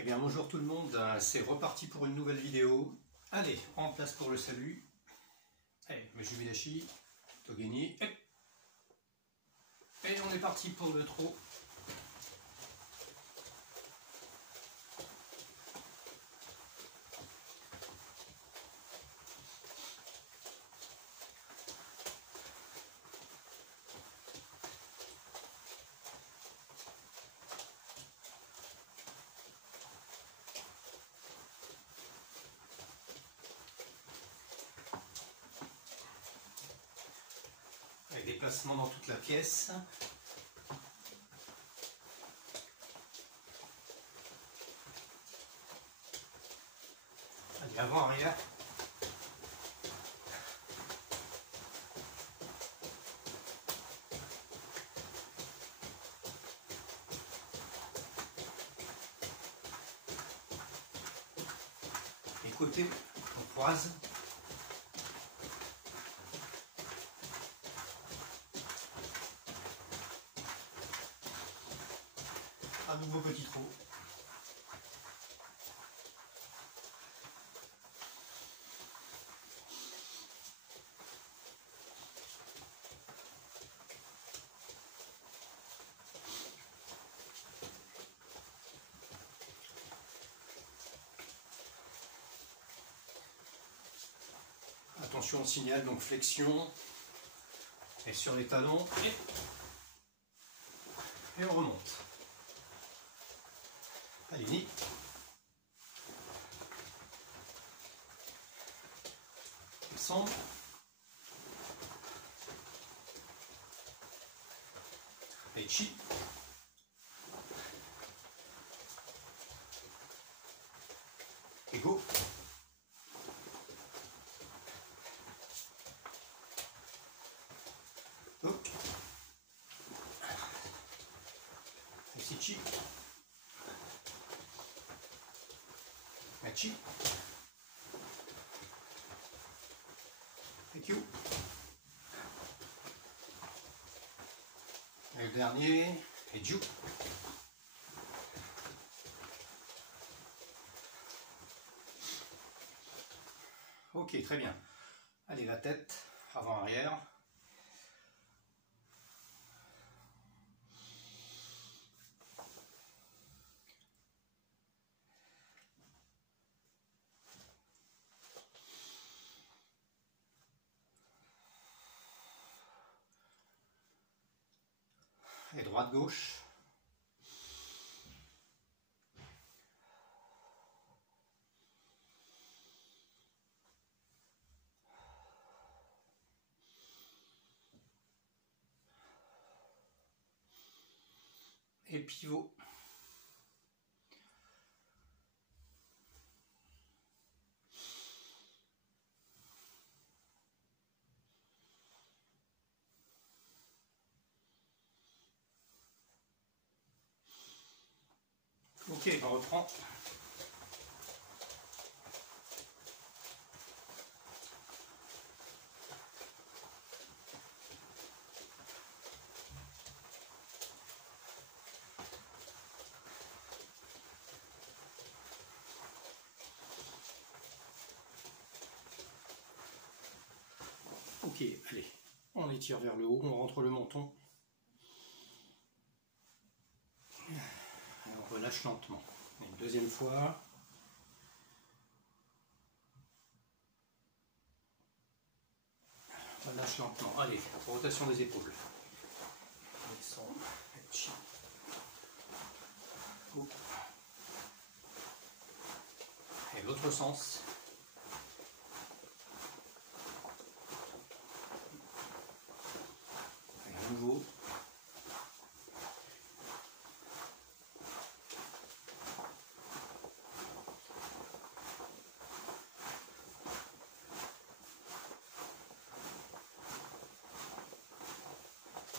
Eh bien bonjour tout le monde, c'est reparti pour une nouvelle vidéo. Allez, en place pour le salut. Allez, Mejubidashi, Togeni, et on est parti pour le trot. Avec des placements dans toute la pièce. Allez, avant, arrière. Les côtés, on croise. Un nouveau petit trou. Attention au signal, donc flexion. Et sur les talons. Et on remonte. Allez, ni. Descendre. Et chi. Et go. Hop. Et si chi. Machi. Et Q. Et le dernier, et Ju. Ok, très bien. Allez, la tête, avant-arrière. Et droite-gauche. Et pivot. Ok, on reprend. Ok, allez, on étire vers le haut, on rentre le menton. Et on relâche lentement. Une deuxième fois. On relâche lentement. Allez, rotation des épaules. Descend. Et l'autre sens. Et à nouveau.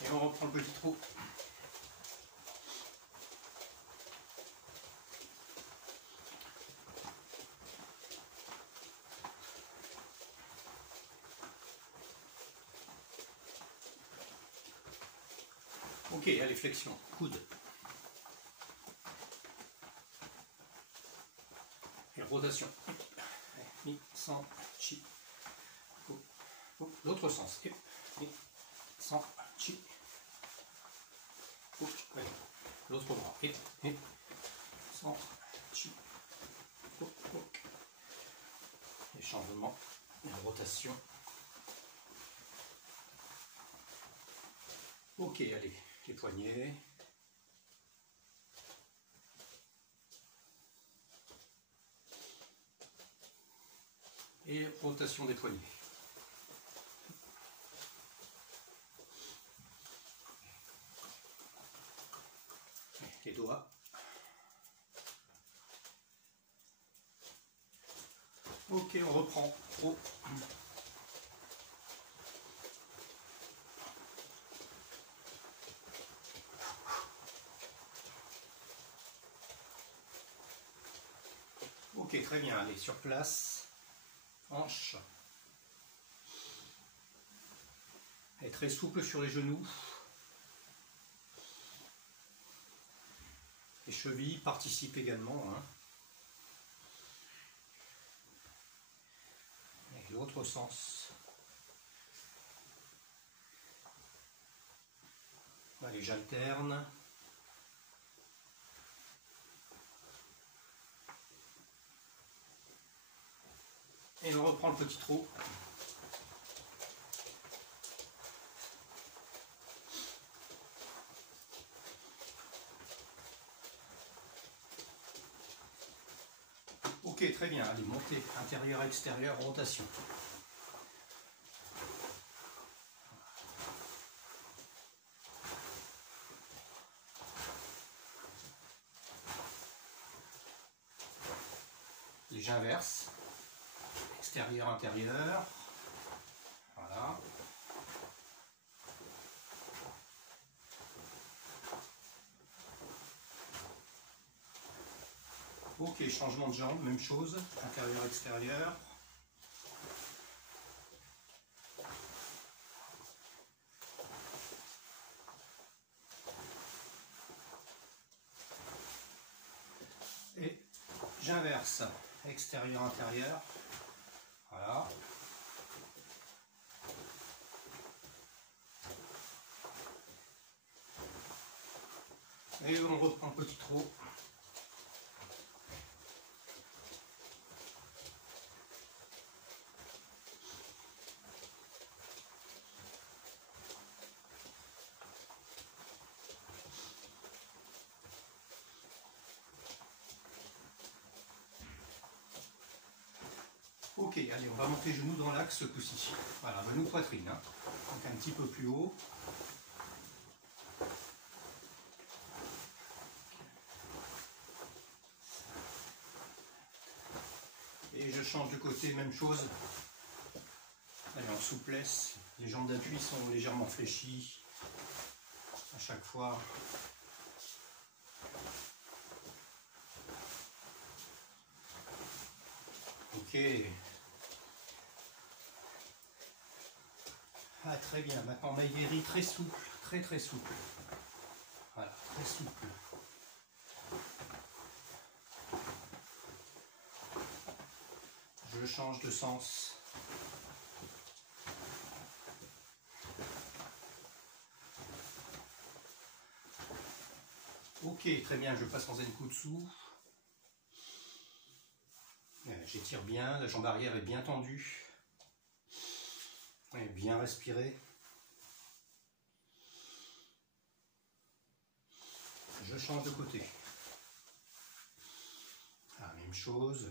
Et on reprend le petit trou. Ok, allez, flexion, coude. Et rotation. Mi, san, chi. L'autre sens. Mi, san, chi. L'autre bras. Mi, san, chi. Les changements, la rotation. Ok, allez, les poignets. Et rotation des poignets. Les doigts. Ok, on reprend. Oh. Ok, très bien. Allez, sur place. Hanche. Elle est très souple sur les genoux. Les chevilles participent également. Hein. Et l'autre sens. Allez, j'alterne. Et on reprend le petit trot. Ok, très bien. Allez, montée, intérieur, extérieur, rotation. Les j'inverse. Extérieur, intérieur. Voilà. Ok, changement de jambe, même chose. Intérieur, extérieur. Et j'inverse. Extérieur, intérieur. Voilà. Et on reprend un petit trot. Ok, allez, on va monter genoux dans l'axe ce coup-ci. Voilà, genou poitrine. Hein. Donc un petit peu plus haut. Et je change de côté, même chose. Allez, en souplesse, les jambes d'appui sont légèrement fléchies à chaque fois. Ok. Ah, très bien. Maintenant, Maïeri, très souple, très très souple. Voilà, très souple. Je change de sens. Ok, très bien, je passe en Zenkutsu. J'étire bien, la jambe arrière est bien tendue. Et bien respiré. Je change de côté. La même chose.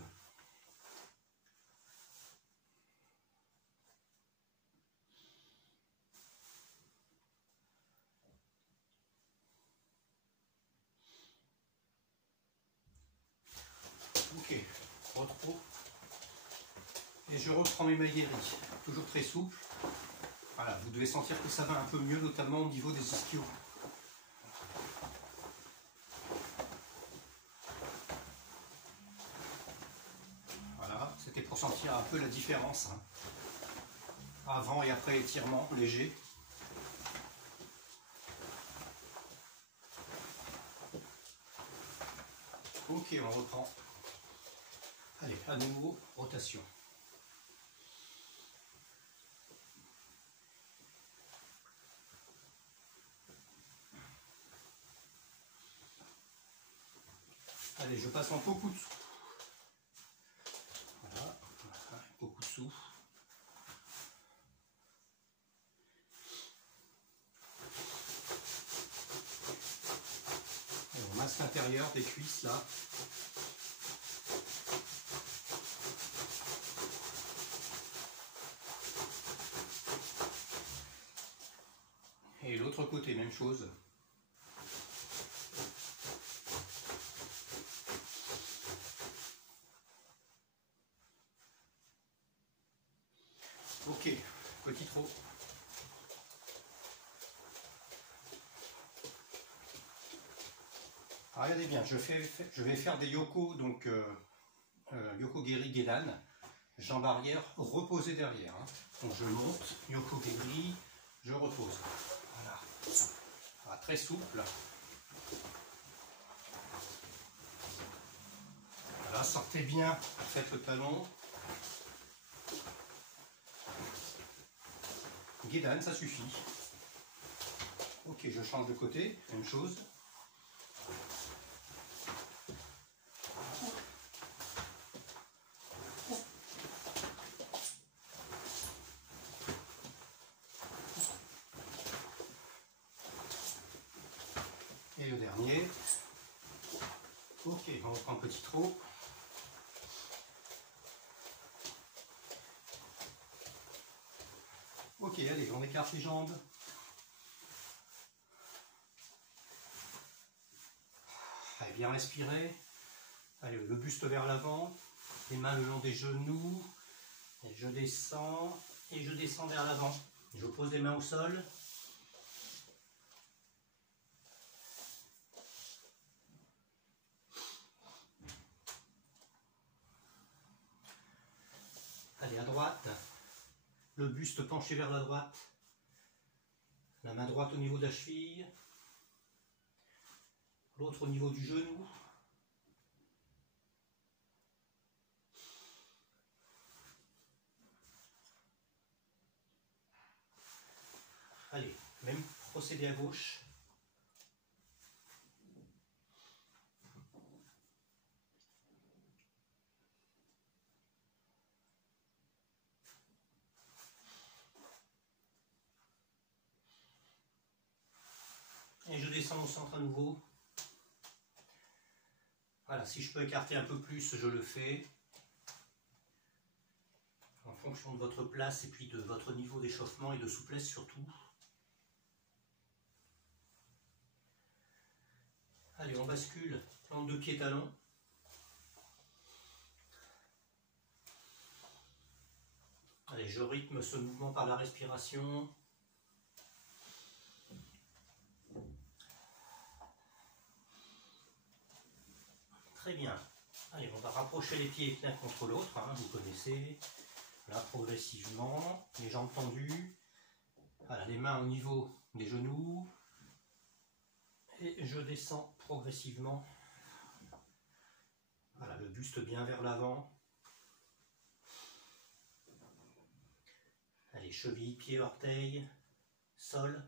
Ok, retro. Et je reprends mes Maïeri, toujours très souple. Voilà, vous devez sentir que ça va un peu mieux, notamment au niveau des ischios. Voilà, c'était pour sentir un peu la différence. Hein. Avant et après étirement léger. Ok, on reprend. Allez, à nouveau, rotation. Allez, je passe en beaucoup de sous. Voilà, beaucoup de sous. Et on masse l'intérieur des cuisses là. Et l'autre côté, même chose. Ok, petit trot. Ah, regardez bien, je vais faire des yoko, donc yoko geri gedan, jambes arrière reposées derrière. Hein. Donc je monte, yoko geri, je repose. Voilà. Ah, très souple. Voilà, sortez bien, faites le talon. Gedan, ça suffit. Ok, je change de côté, même chose. Et le dernier. Ok, on reprend un petit trot. Ok, allez, on écarte les jambes. Allez, bien respirer. Allez, le buste vers l'avant. Les mains le long des genoux. Et je descends. Et je descends vers l'avant. Je pose les mains au sol. Allez, à droite. Le buste penché vers la droite. La main droite au niveau de la cheville. L'autre au niveau du genou. Allez, même procédé à gauche. Et je descends au centre à nouveau. Voilà, si je peux écarter un peu plus, je le fais. En fonction de votre place et puis de votre niveau d'échauffement et de souplesse surtout. Allez, on bascule, plante de pied talon. Allez, je rythme ce mouvement par la respiration. Très bien. Allez, on va rapprocher les pieds l'un contre l'autre, hein, vous connaissez. Là, progressivement, les jambes tendues. Voilà, les mains au niveau des genoux. Et je descends progressivement. Voilà, le buste bien vers l'avant. Allez, chevilles, pieds, orteils, sol.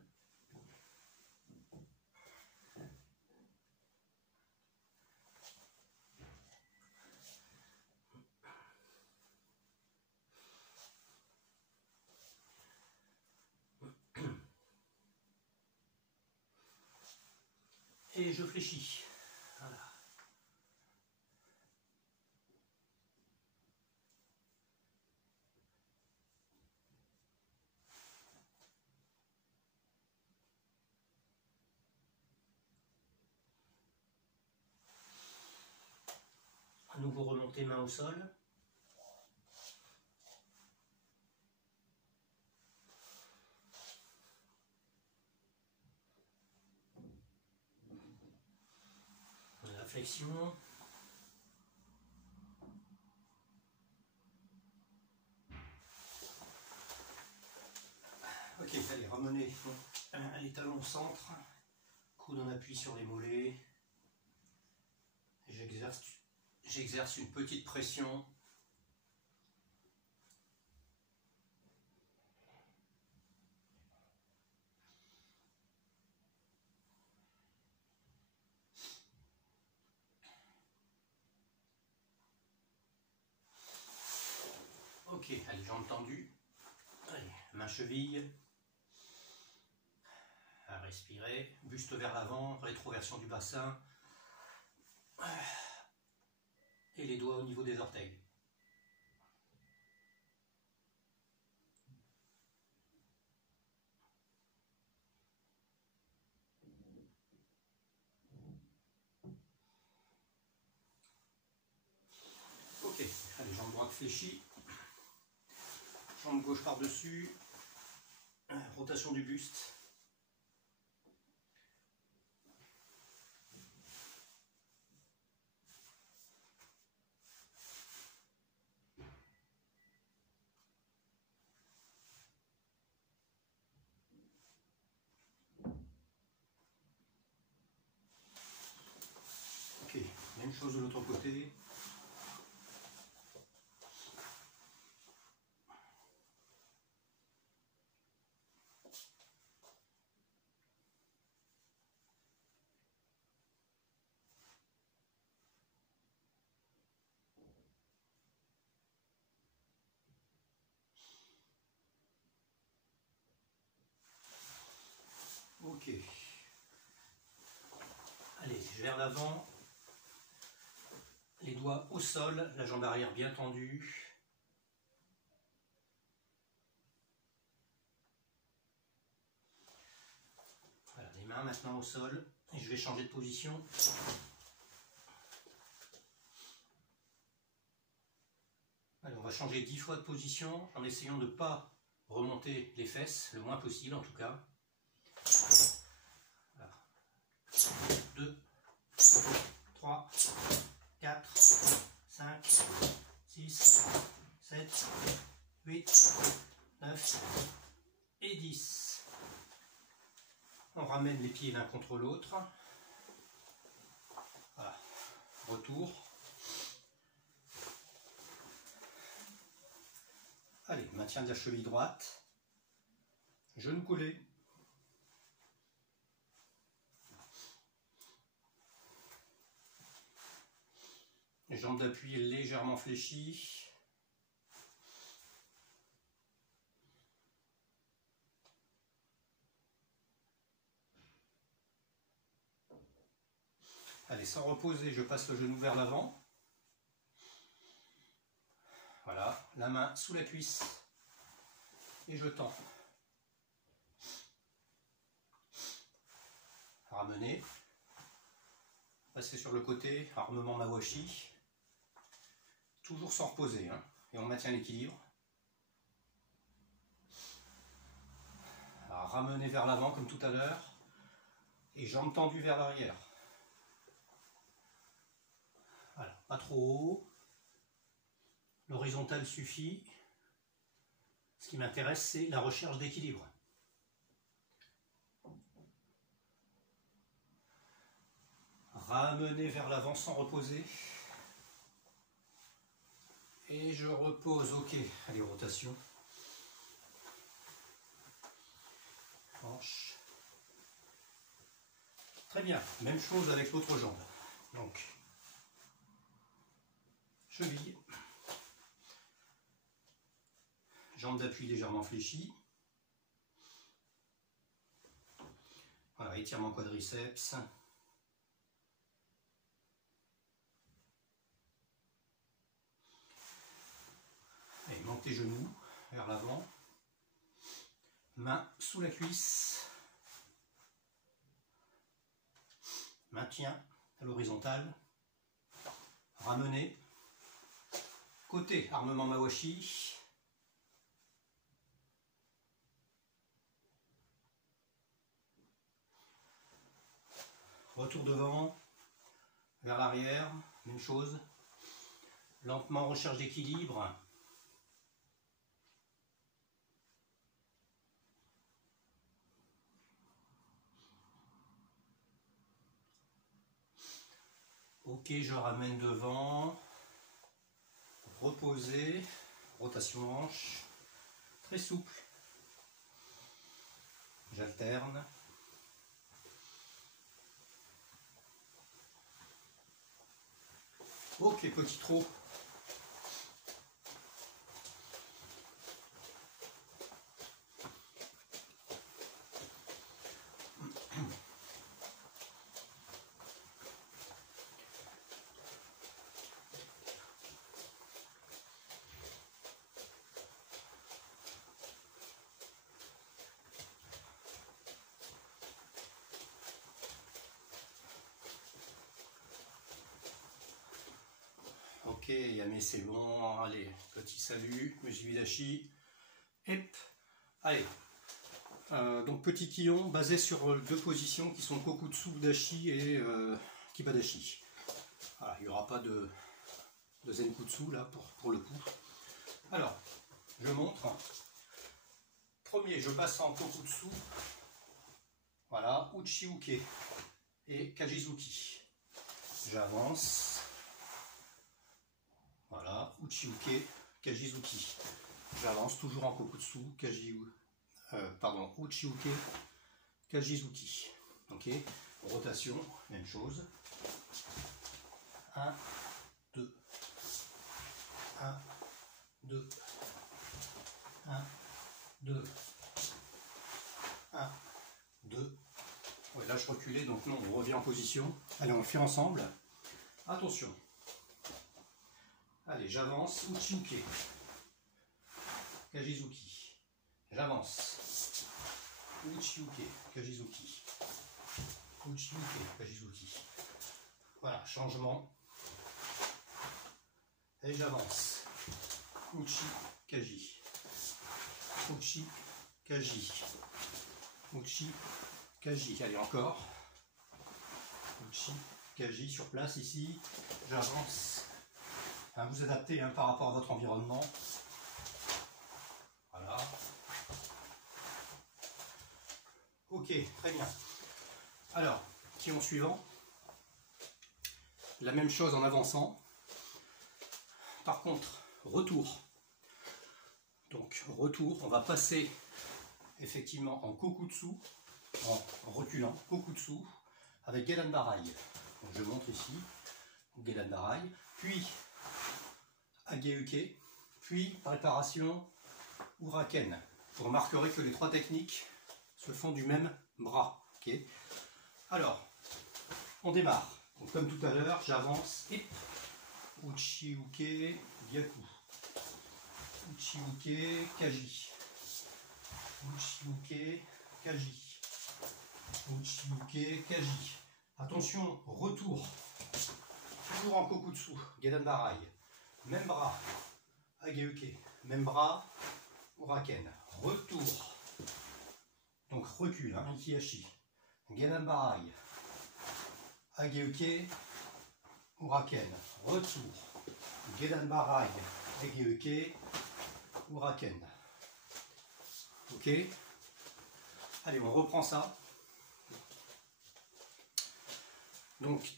Et je fléchis. Voilà. À nouveau remonter main au sol. La flexion. Ok, allez, ramenez les talons au centre. Coude en appui sur les mollets. J'exerce j'exerce une petite pression. Ok, allez, jambes tendues. Allez, main cheville. À respirer, buste vers l'avant, rétroversion du bassin. Et les doigts au niveau des orteils. Ok, allez, jambe droite fléchie. Jambe gauche par-dessus. Rotation du buste. Ok, même chose de l'autre côté. Ok. Allez, vers l'avant. Les doigts au sol, la jambe arrière bien tendue. Voilà, les mains maintenant au sol. Et je vais changer de position. Allez, on va changer 10 fois de position en essayant de ne pas remonter les fesses, le moins possible en tout cas. Voilà. 2, 3, 4, 5, 6, 7, 8, 9 et 10. On ramène les pieds l'un contre l'autre. Voilà. Retour. Allez, maintien de la cheville droite. Genou collé. Les jambes d'appui légèrement fléchies. Allez, sans reposer, je passe le genou vers l'avant. Voilà, la main sous la cuisse. Et je tends. Ramener. Passer sur le côté, armement mawashi. Toujours sans reposer, hein, et on maintient l'équilibre. Ramener vers l'avant comme tout à l'heure. Et jambes tendues vers l'arrière. Voilà, pas trop haut. L'horizontal suffit. Ce qui m'intéresse, c'est la recherche d'équilibre. Ramener vers l'avant sans reposer. Et je repose, ok. Allez, rotation. Hanche. Très bien, même chose avec l'autre jambe. Donc, cheville. Jambe d'appui légèrement fléchie. Voilà, étirement quadriceps. Allez, monte tes genoux vers l'avant. Main sous la cuisse. Maintien à l'horizontale. Ramener. Côté, armement mawashi. Retour devant, vers l'arrière, même chose. Lentement, recherche d'équilibre. Ok, je ramène devant. Reposer. Rotation hanche. Très souple. J'alterne. Ok, petit trot. Ok, Yamé, c'est bon. Allez, petit salut, Mujibidashi. Hep. Allez. Donc petit quillon basé sur deux positions qui sont Kokutsu Dashi et Kibadashi. Voilà, il n'y aura pas de Zenkutsu là pour le coup. Alors, je montre. Premier, je passe en Kokutsu. Voilà, Uchi-uke et Kajizuki. J'avance. Voilà, Uchi-uke, Kajizuki. J'avance toujours en Kokutsu, Uchi-uke, Kajizuki. Ok, rotation, même chose. 1, 2, 1, 2, 1, 2, 1, 2. Ouais, là je reculais, donc non, on revient en position. Allez, on le fait ensemble. Attention. Allez, j'avance, Uchi-uke, Kajizuki. J'avance. Uchi-uke, Kajizuki. Uchi-uke, Kajizuki. Voilà, changement. Et j'avance. Uchi, Kaji. Uchi, Kaji. Uchi, Kaji. Allez, encore. Uchi, Kaji sur place ici. J'avance. Hein, vous adaptez par rapport à votre environnement. Voilà. Ok, très bien. Alors, quillon suivant. La même chose en avançant. Par contre, retour. Donc, retour, on va passer effectivement en Kokutsu, en reculant, Kokutsu, avec Gedan Barai. Donc, je montre ici, Gedan Barai, puis Ageuke, puis préparation Uraken. Vous remarquerez que les trois techniques se font du même bras. Okay. Alors, on démarre. Donc, comme tout à l'heure, j'avance et Uchi-uke, Gyaku. Uchi-uke, Kaji. Uchi-uke, Kaji. Uchi-uke, Kaji. Attention, retour. Toujours en Kokutsu, Gedan Barai. Même bras, Ageuke. Même bras, Uraken. Retour. Donc recul, hein, Ikihashi. Gedan Barai. Ageuke, Uraken. Retour. Gedan Barai, Ageuke, Uraken. Ok. Allez, on reprend ça. Donc,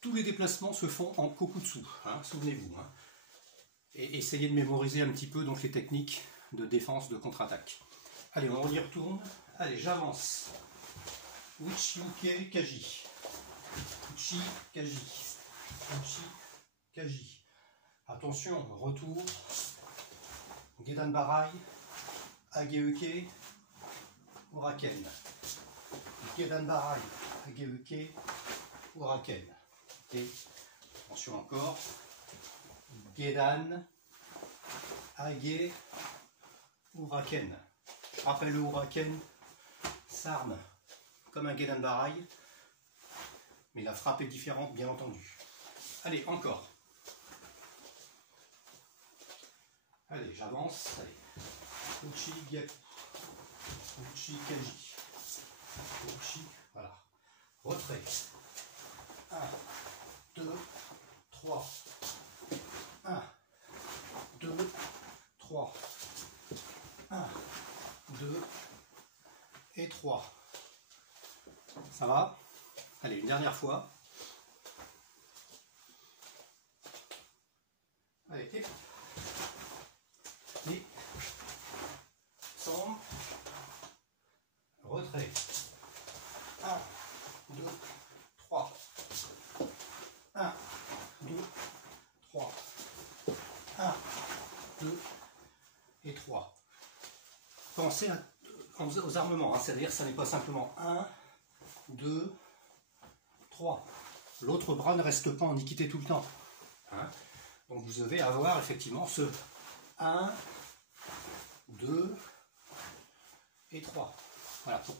tous les déplacements se font en Kokutsu, hein, souvenez-vous. Hein. Et essayez de mémoriser un petit peu donc, les techniques de défense, de contre-attaque. Allez, on y retourne. Allez, j'avance. Uchi-uke, Kaji. Uchi, Kaji. Uchi, Kaji. Attention, retour. Gedan Barai. Ageuke, Uraken. Gedan Barai. Ageuke, Uraken. Et attention encore. Gedan, Age, Uraken. Je rappelle le Uraken s'arme comme un Gedan Barai, mais la frappe est différente, bien entendu. Allez, encore. Allez, j'avance. Allez. Uchi, Gyaku. Uchi, Kaji. Uchi, voilà. Retrait. 1, 2, 3. 1, 2, 3. 1, 2 et 3. Ça va? Allez, une dernière fois. et centre, retrait. 1, 2, 3. 1, 2, 3. 1, 2 et 3. Pensez aux armements, hein, c'est-à-dire que ça n'est pas simplement 1, 2, 3. L'autre bras ne reste pas en équité tout le temps. Hein. Donc vous devez avoir effectivement ce 1, 2 et 3. Voilà, pour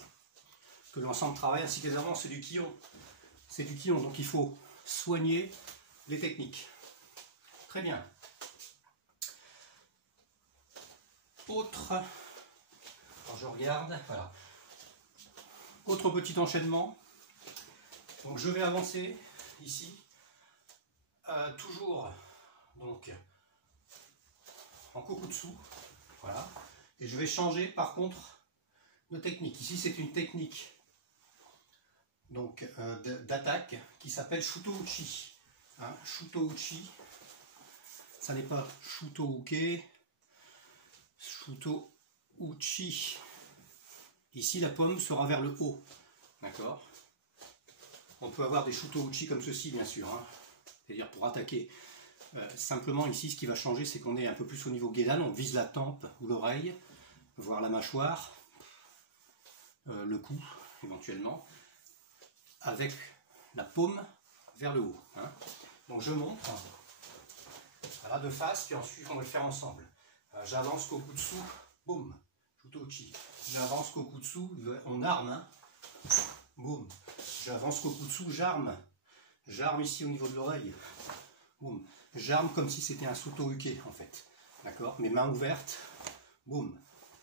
que l'ensemble travaille ainsi que les avant, c'est du quillon. C'est du quillon, donc il faut soigner les techniques. Très bien. Autre, alors je regarde, voilà. Autre petit enchaînement. Donc je vais avancer ici, toujours donc en kokutsu, voilà. Et je vais changer par contre de technique. Ici c'est une technique donc d'attaque qui s'appelle Shuto-uchi. Hein, Shuto-uchi, ça n'est pas Shuto-uke, Shuto-uchi. Ici la paume sera vers le haut, d'accord. On peut avoir des Shuto-uchi comme ceci bien sûr, hein. C'est-à-dire pour attaquer. Simplement ici ce qui va changer c'est qu'on est un peu plus au niveau gedan, on vise la tempe ou l'oreille, voire la mâchoire, le cou éventuellement, avec la paume vers le haut. Hein. Donc je monte, voilà, de face, puis ensuite on va le faire ensemble. J'avance kokutsu, boum, Shuto-uchi. J'avance kokutsu, on arme, hein. Boum. J'avance kokutsu, j'arme. J'arme ici au niveau de l'oreille. Boum. J'arme comme si c'était un Shuto-uke en fait. D'accord. Mes mains ouvertes. Boum.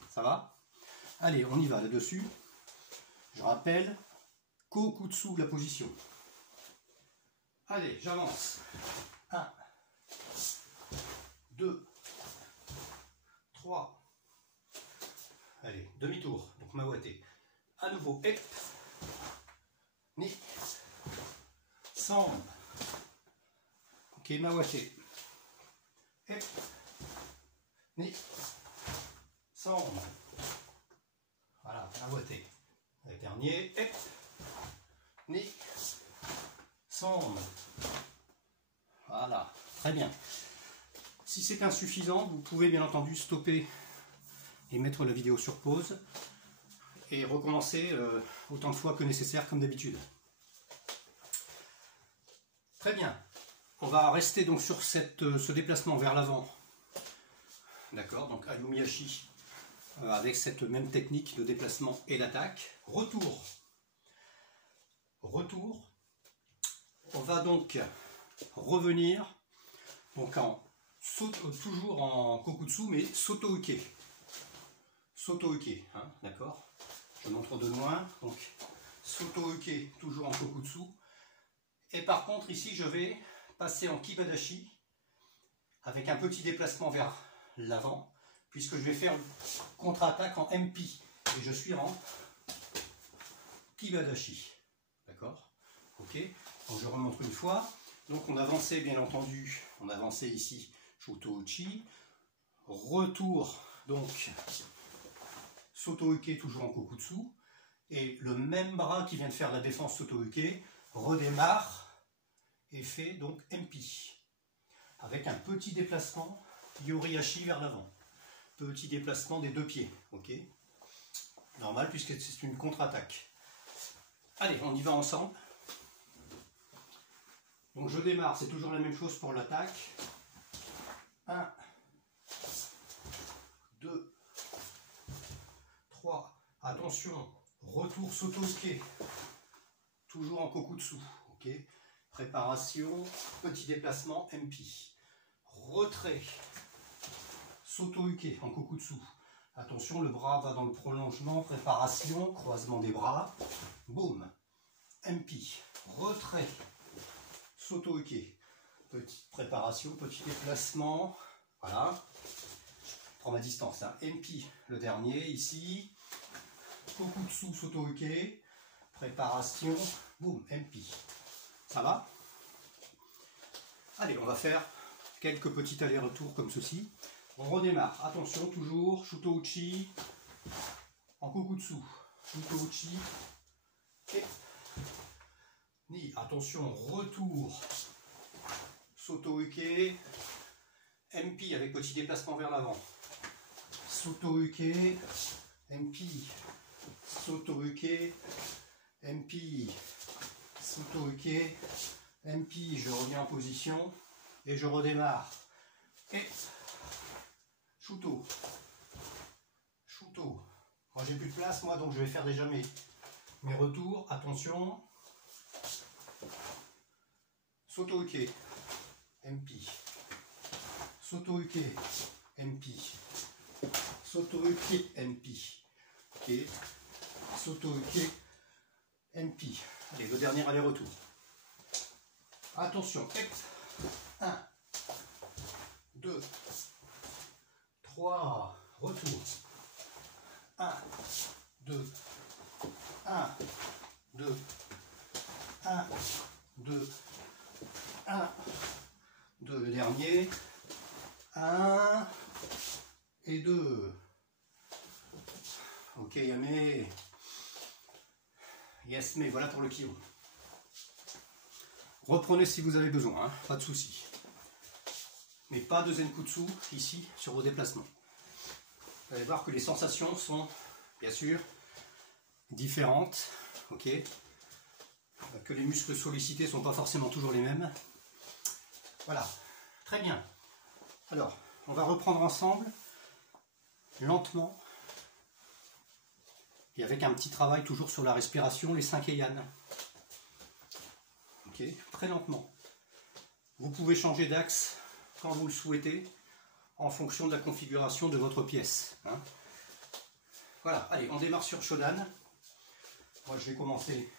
Ça va? Allez, on y va là-dessus. Je rappelle, kokutsu, la position. Allez, j'avance. 1, 2, 3. Allez, demi-tour. Donc mawate. À nouveau, ep. Ni. San. Ok, mawate. Ep. Ni. San. Voilà, mawate. Le dernier, ep. Ni. San. Voilà, très bien. Si c'est insuffisant, vous pouvez bien entendu stopper et mettre la vidéo sur pause et recommencer autant de fois que nécessaire comme d'habitude. Très bien. On va rester donc sur ce déplacement vers l'avant. D'accord, donc Ayumiyashi avec cette même technique de déplacement et d'attaque. Retour. Retour. On va donc revenir donc toujours en kokutsu mais soto-uke. Soto-uke, hein, d'accord. Je montre de loin, donc soto-uke toujours en kokutsu. Et par contre ici je vais passer en kibadashi avec un petit déplacement vers l'avant puisque je vais faire une contre-attaque en MP et je suis en kibadashi. D'accord. Ok. Donc je remonte une fois. Donc on avançait bien entendu, on avançait ici Shuto-uchi. Retour donc Soto-uke toujours en kokutsu. Et le même bras qui vient de faire la défense Soto-uke redémarre et fait donc MP. Avec un petit déplacement Yorihashi vers l'avant. Petit déplacement des deux pieds. Ok. Normal puisque c'est une contre-attaque. Allez, on y va ensemble. Donc je démarre, c'est toujours la même chose pour l'attaque. 1, 2, 3. Attention, retour Soto-uke. Toujours en kokutsu. Ok. Préparation, petit déplacement MP. Retrait. Soto-uke en kokutsu. Attention, le bras va dans le prolongement. Préparation, croisement des bras. Boum. MP. Retrait. Soto-uke. Petite préparation, petit déplacement. Voilà. Je prends ma distance. Hein. MP, le dernier, ici. Kokutsu, Soto-uke. Préparation. Boum. MP. Ça va? Allez, on va faire quelques petits allers-retours comme ceci. On redémarre. Attention, toujours, Shuto Uchi, en Kokutsu. Shuto Uchi, et Ni. Attention, retour. Soto Uke, MP avec petit déplacement vers l'avant. Soto Uke, MP. Soto Uke, MP. Soto Uke, MP. Je reviens en position et je redémarre. Et Shuto. Shuto. Moi j'ai plus de place moi, donc je vais faire déjà mes retours. Attention. Soto Uke, MP. Soto Uke, MP. Soto Uke, MP. Ok. Soto Uke, MP. Allez, le dernier aller-retour. Attention. 1, 2, 3, retour. 1, 2, 1, 2, 1, 2, 1, 2, le dernier. 1 et 2. Ok, Yame. Yes, mais voilà pour le Kyo. Reprenez si vous avez besoin, hein, pas de souci. Mais pas de Zenkutsu ici sur vos déplacements. Vous allez voir que les sensations sont bien sûr différentes, ok, que les muscles sollicités ne sont pas forcément toujours les mêmes. Voilà, très bien. Alors, on va reprendre ensemble, lentement, et avec un petit travail toujours sur la respiration, les 5 Heian. Ok, très lentement. Vous pouvez changer d'axe quand vous le souhaitez, en fonction de la configuration de votre pièce. Hein. Voilà, allez, on démarre sur Shodan. Moi, je vais commencer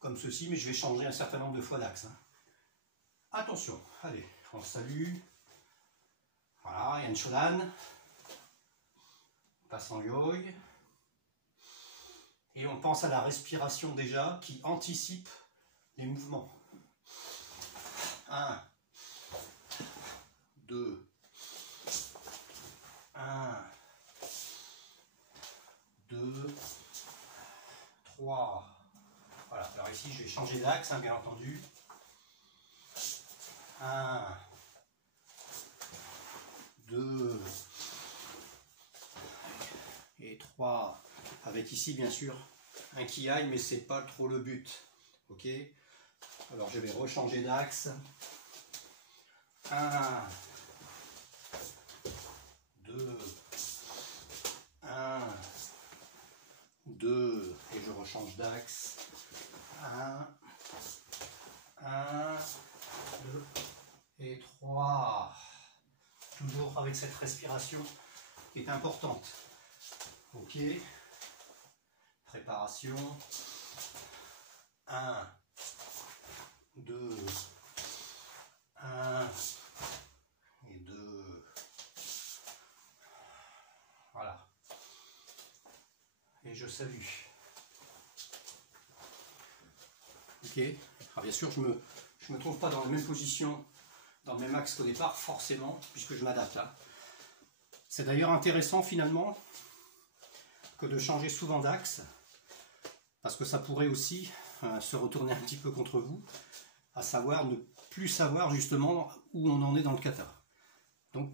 comme ceci, mais je vais changer un certain nombre de fois d'axe. Hein. Attention, allez, on salue. Voilà, Yan Shodan. On passe en Yoi. Et on pense à la respiration déjà, qui anticipe les mouvements. 1, 2, 1, 2, 3. Voilà, alors ici je vais changer d'axe, hein, bien entendu. 1, 2 et 3. Avec ici bien sûr un Kiai, mais c'est pas trop le but. Ok. Alors je vais rechanger d'axe. 1, 2, 1, 2, et je rechange d'axe. 1, 2 et 3. Toujours avec cette respiration qui est importante. Ok. Préparation. 1, 2, 1 et 2. Voilà. Et je salue. Ok. Alors bien sûr, je me trouve pas dans la même position, dans le même axe qu'au départ, forcément, puisque je m'adapte là. C'est d'ailleurs intéressant finalement que de changer souvent d'axe, parce que ça pourrait aussi se retourner un petit peu contre vous, à savoir ne plus savoir justement où on en est dans le kata. Donc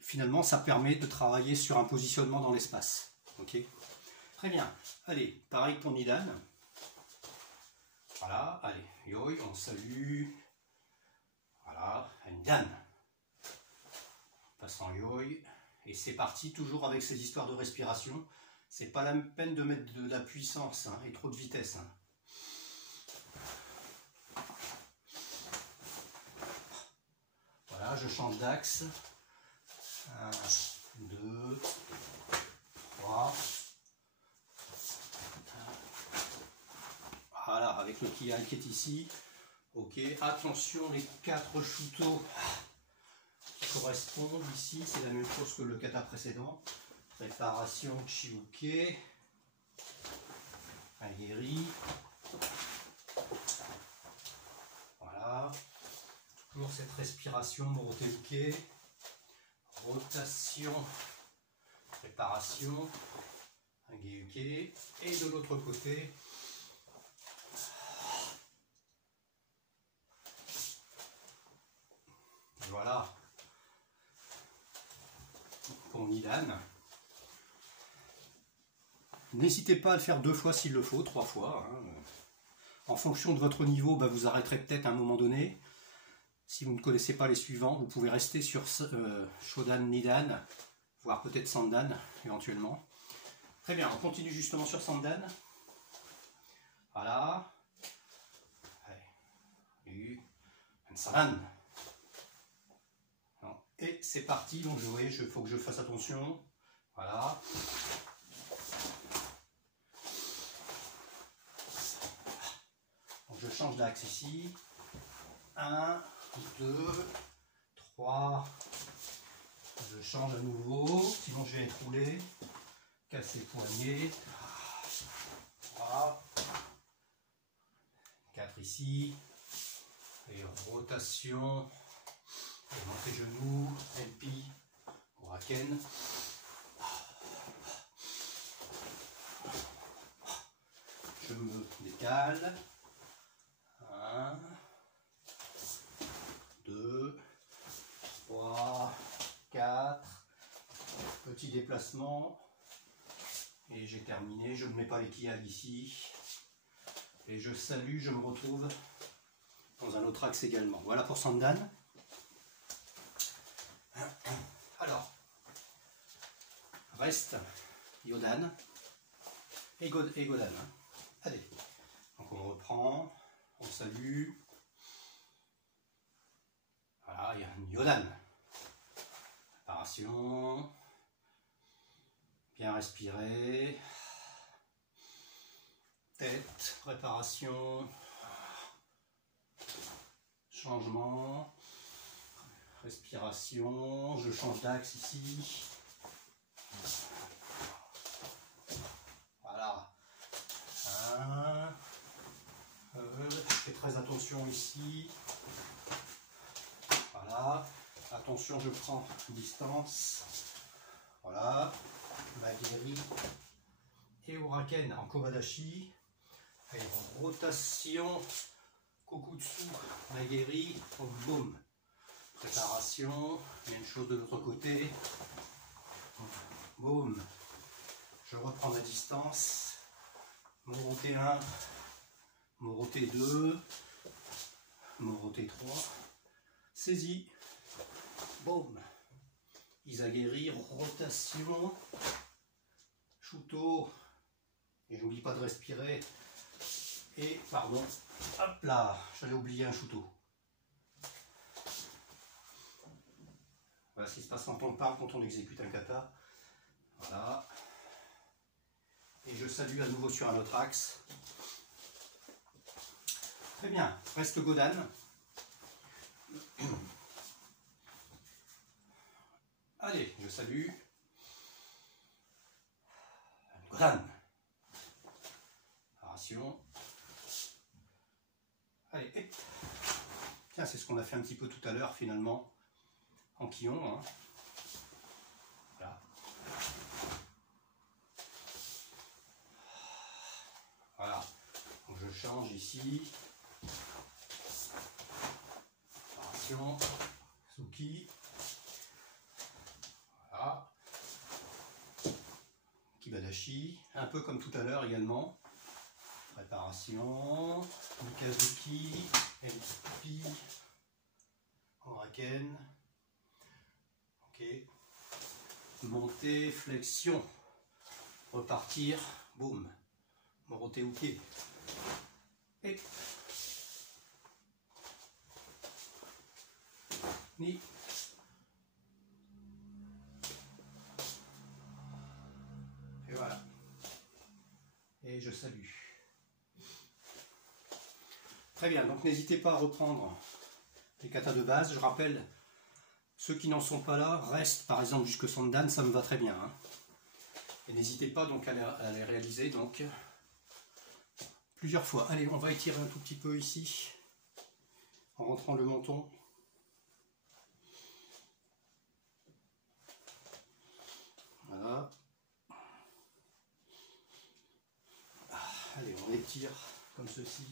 finalement ça permet de travailler sur un positionnement dans l'espace. Ok. Très bien. Allez, pareil pour Nidan. Voilà, allez, Yoi, on salue. Voilà, Nidan. On passe en Yoi. Et c'est parti, toujours avec ces histoires de respiration. C'est pas la peine de mettre de la puissance hein, et trop de vitesse. Hein. Voilà, je change d'axe. 1, 2, 3. Voilà, avec le Kiai qui est ici. Ok, attention, les 4 Shuto qui correspondent ici. C'est la même chose que le kata précédent. Préparation Chiuke. Agiri. Voilà. Toujours cette respiration, Morote Uke, rotation, préparation, Hage Uke, et de l'autre côté, voilà, pour Nidan. N'hésitez pas à le faire 2 fois s'il le faut, 3 fois. Hein. En fonction de votre niveau, vous arrêterez peut-être à un moment donné. Si vous ne connaissez pas les suivants, vous pouvez rester sur Shodan Nidan, voire peut-être Sandan éventuellement. Très bien, on continue justement sur Sandan. Voilà. Sandan. Et c'est parti, donc vous voyez, il faut que je fasse attention. Voilà. Donc je change d'axe ici. 1, 2, 3. Je change à nouveau, sinon je vais être roulé. Casser poignet. 3. 4 ici. Et rotation. Et montée genou. LP. Uraken. Je me décale. 1, 2, 3, 4. Petit déplacement. Et j'ai terminé. Je ne mets pas les kiags ici. Et je salue, je me retrouve dans un autre axe également. Voilà pour Sandan. Alors, reste Yodan et Godan. Allez, donc on reprend, on salue. Voilà, il y a un Yodan. Préparation. Bien respirer. Tête, préparation. Changement. Respiration. Je change d'axe ici. Voilà. Je fais très attention ici. Voilà. Attention, je prends distance. Voilà. Mageri et Uraken en Kobadashi. Et rotation. Kokutsu. Mageri. Boum. Préparation. Même chose de l'autre côté. Boum. Je reprends la distance. Morote 1. Morote 2. Morote 3. Saisie. Boum. Izageri, rotation. Shuto. Et j'oublie pas de respirer. Et, pardon, hop là, j'allais oublier un Shuto. Voilà ce qui se passe quand on parle, quand on exécute un kata. Voilà. Et je salue à nouveau sur un autre axe. Très bien, reste Godan. Allez, je salue. Godan. Préparation. Allez, hop. Tiens, c'est ce qu'on a fait un petit peu tout à l'heure finalement en Kion. Hein. Voilà. Voilà. Donc je change ici. Préparation. Suki. Voilà. Kibadashi. Un peu comme tout à l'heure également. Préparation. Mikazuki. LP. Uraken. Ok. Montée, flexion. Repartir. Boum. Morote Uke. Et. Ni. Et voilà. Et je salue. Très bien, donc n'hésitez pas à reprendre les katas de base. Je rappelle, ceux qui n'en sont pas là, restent par exemple jusque Sandan, ça me va très bien. Hein. Et n'hésitez pas donc à les réaliser donc plusieurs fois. Allez, on va étirer un tout petit peu ici, en rentrant le menton. Voilà. Allez, on étire comme ceci.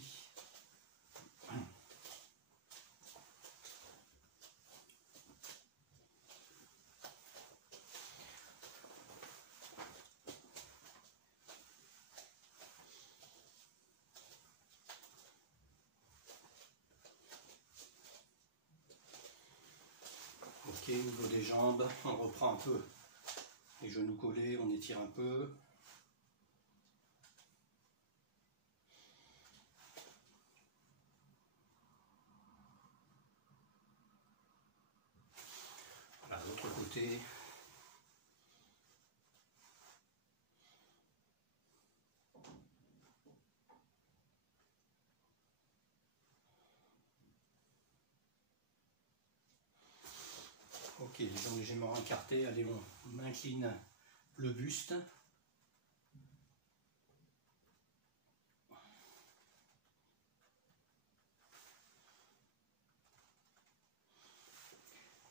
Ok, au niveau des jambes, on reprend un peu les genoux collés, on étire un peu. Voilà, l'autre côté. Ok, les jambes légèrement écartées, allez, on incline le buste.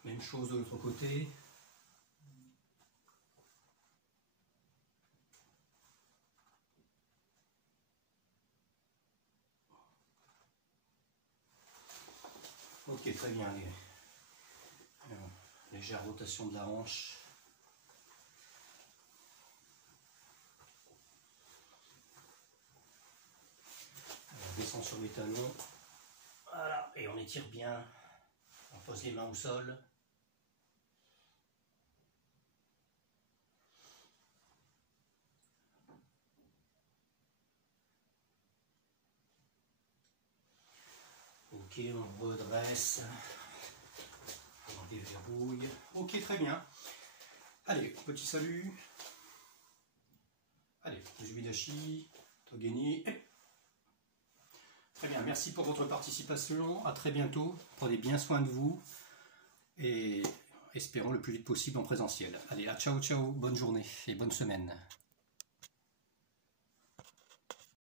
Même chose de l'autre côté. Ok, très bien. Légère rotation de la hanche. On descend sur les talons. Voilà, et on étire bien. On pose les mains au sol. Ok, on redresse. On déverrouille. Ok, très bien. Allez, petit salut. Allez, Jubidashi, Togeni. Très bien, merci pour votre participation. À très bientôt. Prenez bien soin de vous. Et espérons le plus vite possible en présentiel. Allez, ciao, ciao. Bonne journée et bonne semaine.